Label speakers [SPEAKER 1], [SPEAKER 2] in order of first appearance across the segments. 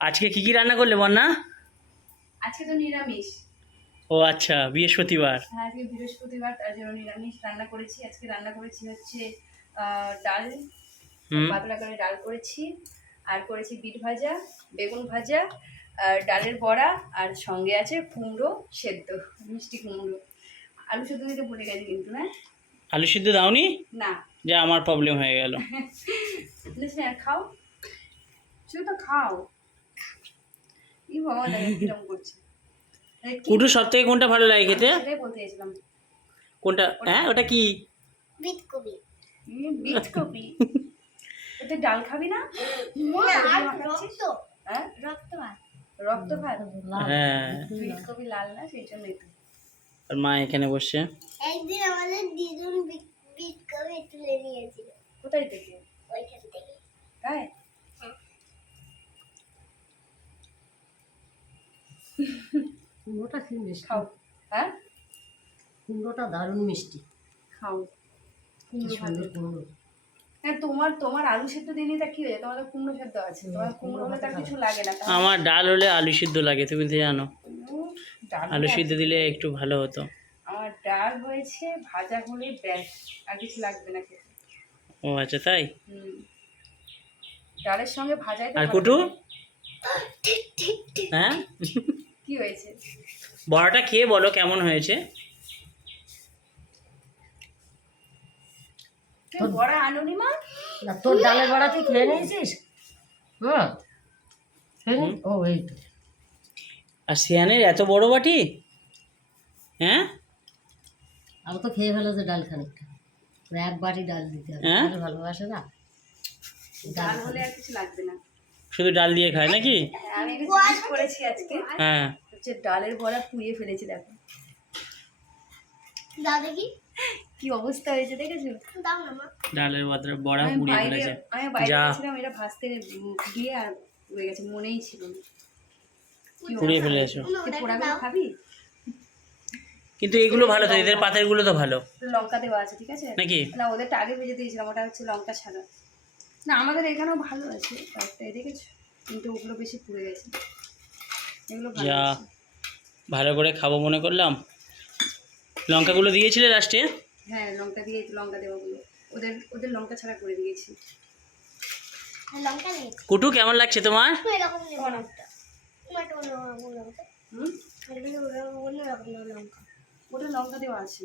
[SPEAKER 1] আজকে কি কি রান্না করলে বন্যা?
[SPEAKER 2] আজকে তো নিরামিষ।
[SPEAKER 1] ও আচ্ছা বৃহস্পতিবার।
[SPEAKER 2] হ্যাঁ আজকে বৃহস্পতিবার তার জন্য নিরামিষ রান্না করেছি। আজকে রান্না করেছি হচ্ছে ডাল। পাতলা করে ডাল করেছি। আর করেছি বিট ভাজা বেগুন ভাজা আর ডালের বড়া আর সঙ্গে আছে কুমড়ো সেদ্ধ মিষ্টি কুমড়ো। আলু সেদ্ধ দিতে ভুলে গেছি কিন্তু না
[SPEAKER 1] আলু সিদ্ধ দাওনি?
[SPEAKER 2] না।
[SPEAKER 1] যে আমার প্রবলেম হয়ে গেল।
[SPEAKER 2] খাও। শুধু তো খাও। ই বাবা দেখো কিরম করছে? এই
[SPEAKER 1] কুটু সব থেকে কোনটা ভালো লাগে খেতে?
[SPEAKER 2] সেটাই বলতে চাইছিলাম।
[SPEAKER 1] কোনটা? হ্যাঁ ওটা কি?
[SPEAKER 2] বিট কপি ওতে ডাল খাবি না?
[SPEAKER 3] রক্ত
[SPEAKER 2] হ্যাঁ?
[SPEAKER 3] রক্ত ভাত।
[SPEAKER 2] রক্ত ভাত?
[SPEAKER 1] হ্যাঁ।
[SPEAKER 2] বিট কপি লাল না সেই
[SPEAKER 1] আর মা এখানে বসছে।
[SPEAKER 3] একদিন আমাদের দিদুন বিটকবি তুলে নিয়েছিল।
[SPEAKER 2] কোথায় থেকে?
[SPEAKER 3] ওইখান থেকে।
[SPEAKER 2] তাই?
[SPEAKER 4] কুমড়োটা কি মিষ্টি?
[SPEAKER 2] খাও। হ্যাঁ?
[SPEAKER 4] কুমড়োটা দারুণ মিষ্টি।
[SPEAKER 2] খাও। কুমড়ো
[SPEAKER 4] সুন্দর কুমড়ো।
[SPEAKER 2] হ্যাঁ তোমার তোমার আলু সেদ্ধ দিলে তা কি হয়ে? তোমার কুমড়ো সেদ্ধ আছে। তোমার কুমড়ো হলে তার কিছু লাগে না।
[SPEAKER 1] আমার ডাল হলে আলু সিদ্ধ লাগে তুমি তো জানো। আলু সিদ্ধ দিলে একটু ভালো হতো।
[SPEAKER 2] আমার ডাল হয়েছে ভাজা হলে ব্যাস আর কিছু লাগবে না খেতে।
[SPEAKER 1] ও আচ্ছা তাই?
[SPEAKER 2] হুম। ডালের সঙ্গে ভাজাই
[SPEAKER 1] আর কুটু? হ্যাঁ?
[SPEAKER 2] কি হয়েছে?
[SPEAKER 1] বড়াটা খেয়ে বলো কেমন হয়েছে?
[SPEAKER 2] বড়া আনুনি মা?
[SPEAKER 4] তোর ডালের বড়া তুই খেয়ে নিয়েছিস? ও এই
[SPEAKER 1] আর সিয়ানের এত বড় বাটি? হ্যাঁ?
[SPEAKER 4] আমি তো খেয়ে ফেলেছে ডাল খানিকটা। এক বাটি ডাল দিতে হবে।
[SPEAKER 1] হ্যাঁ?
[SPEAKER 4] ডাল ভালোবাসে না?
[SPEAKER 2] ডাল হলে আর কিছু লাগবে না।
[SPEAKER 1] শুধু ডাল দিয়ে খায় নাকি?
[SPEAKER 2] হ্যাঁ, আমি করেছি আজকে।
[SPEAKER 1] হ্যাঁ।
[SPEAKER 2] হচ্ছে ডালের বড়া পুড়িয়ে ফেলেছি দেখো।
[SPEAKER 3] দাও দেখি
[SPEAKER 2] কি অবস্থা হয়েছে দেখেছ?
[SPEAKER 3] দাও না মা।
[SPEAKER 1] ডালের বড়া পুড়িয়ে ফেলেছে।
[SPEAKER 2] আমি বাইরে। গেছিলাম এটা উম, গিয়ে আর হয়ে গেছে মনেই ছিল না।
[SPEAKER 1] পুড়িয়ে ফেলেছো
[SPEAKER 2] পোড়াগুলো খাবি?
[SPEAKER 1] কিন্তু এগুলো ভালো তো এদের পাতেরগুলো তো ভালো।
[SPEAKER 2] লঙ্কা দেওয়া আছে ঠিক আছে?
[SPEAKER 1] নাকি?
[SPEAKER 2] না ওদেরটা আগে ভেজে দিয়েছিলাম ওটা হচ্ছে লঙ্কা ছাড়া। না আমাদের এখানেও ভালো আছে কয়েকটাই দেখেছ? কিন্তু ওগুলো বেশি পুড়ে গেছে।
[SPEAKER 1] যা ভালো করে খাব মনে করলাম। লঙ্কাগুলো দিয়েছিলে লাস্টে
[SPEAKER 2] হ্যাঁ লঙ্কা দিয়ে লঙ্কা দেওয়াগুলো ওদের ওদের লঙ্কা ছাড়া করে দিয়েছি।
[SPEAKER 3] লঙ্কা নিয়েছি
[SPEAKER 1] কুটু কেমন লাগছে তোমার?
[SPEAKER 2] ওটা লঙ্কা দেওয়া আছে।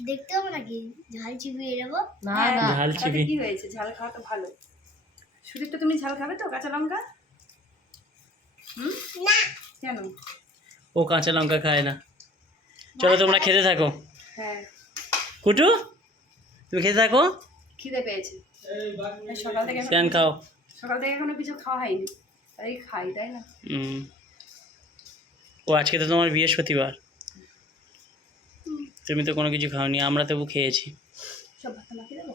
[SPEAKER 3] দেখতে হবে নাকি? ঝাল চিবিয়ে দেবো।
[SPEAKER 4] না
[SPEAKER 2] হ্যাঁ,
[SPEAKER 4] না
[SPEAKER 1] ঝাল
[SPEAKER 2] তাতে
[SPEAKER 1] চিবি।
[SPEAKER 2] কি হয়েছে? ঝাল খাওয়া তো ভালো। সুদীপ তো তুমি ঝাল খাবে তো? কাঁচা লঙ্কা? কেন?
[SPEAKER 1] ও কাঁচা লঙ্কা খায় না। চলো তোমরা খেতে থাকো।
[SPEAKER 2] হ্যাঁ।
[SPEAKER 1] কুটু তুমি খেতে থাকো।
[SPEAKER 2] খিদে পেয়েছে। সকাল থেকে
[SPEAKER 1] স্যান খাও।
[SPEAKER 2] সকাল থেকে এখনও কিছু খাওয়া হয়নি। তাই খাই তাই না?
[SPEAKER 1] হুম। ও আজকে তো তোমার বৃহস্পতিবার। তুমি তো কোনো কিছু খাওনি আমরা তবু খেয়েছি।
[SPEAKER 2] সব ভাত মাখিয়ে দেবো?